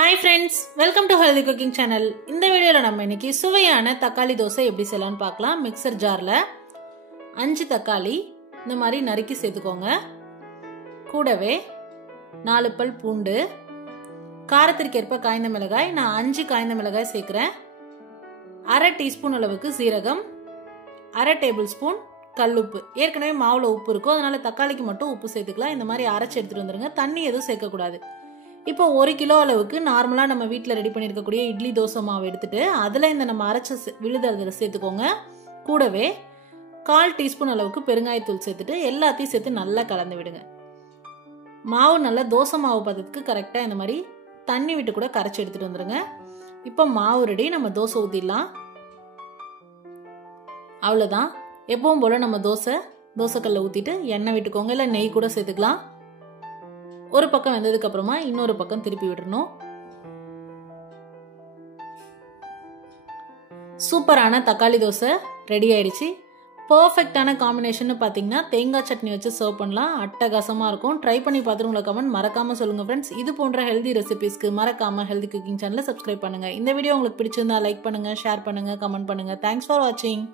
Hi friends, welcome to Healthy Cooking Channel. இந்த வீடியோல நம்ம இன்னைக்கு சுவையான தக்காளி தோசை எப்படி செய்யலாம்னு பார்க்கலாம். மிக்சர் ஜார்ல 5 தக்காளி இந்த மாதிரி நறுக்கி சேர்த்துக்கோங்க. கூடவே 4 பல் பூண்டு, காரத்திற்கு ஏற்ப காய்ந்த மிளகாய், நான் 5 காய்ந்த மிளகாய் சேர்க்கிறேன். 1/2 டீஸ்பூன் அளவுக்கு சீரகம், 1/2 டேபிள் ஸ்பூன் கல்லுப்பு. ஏற்கனவே மாவுல உப்பு இருக்கும், அதனால தக்காளிக்கு மட்டும் உப்பு சேர்த்துக்கலாம். இந்த மாதிரி அரைச்சு எடுத்துட்டு வந்துருங்க. தண்ணி எதுவும் சேர்க்க கூடாது. இப்போ 1 கிலோ அளவுக்கு நார்மலா நம்ம வீட்டில் ரெடி பண்ணியிருக்கக்கூடிய இட்லி தோசை மாவு எடுத்துட்டு அதில் இந்த நம்ம அரைச்ச விழுது அதில் சேர்த்துக்கோங்க. கூடவே 1/4 டீஸ்பூன் அளவுக்கு பெருங்காயத்தூள் சேர்த்துட்டு எல்லாத்தையும் சேர்த்து நல்லா கலந்து விடுங்க. மாவு நல்லா தோசை மாவு பதத்துக்கு கரெக்டாக இந்த மாதிரி தண்ணி விட்டு கூட கரைச்சி எடுத்துட்டு வந்துடுங்க. இப்போ மாவு ரெடி, நம்ம தோசை ஊற்றிடலாம். அவ்வளோதான். எப்பவும் போல நம்ம தோசைக்கல்ல ஊற்றிட்டு எண்ணெய் விட்டுக்கோங்க, இல்லை நெய் கூட சேர்த்துக்கலாம். ஒரு பக்கம் வெந்ததுக்கு அப்புறமா இன்னொரு பக்கம் திருப்பி விடணும். சூப்பரான தக்காளி தோசை ரெடி ஆயிடுச்சு. பர்ஃபெக்டான காம்பினேஷன் பார்த்தீங்கன்னா தேங்காய் சட்னி வச்சு சர்வ் பண்ணலாம். அட்டகாசமா இருக்கும். ட்ரை பண்ணி பார்த்துட்டு உங்களை கமெண்ட் மறக்காம சொல்லுங்க ஃப்ரெண்ட்ஸ். இது போன்ற ஹெல்தி ரெசிபிஸ்க்கு மறக்காம ஹெல்தி குக்கிங் சேனலை சப்ஸ்கிரைப் பண்ணுங்க. இந்த வீடியோ உங்களுக்கு பிடிச்சிருந்தா லைக் பண்ணுங்க, ஷேர் பண்ணுங்க, கமெண்ட் பண்ணுங்க. தேங்க்ஸ் ஃபார் வாட்சிங்.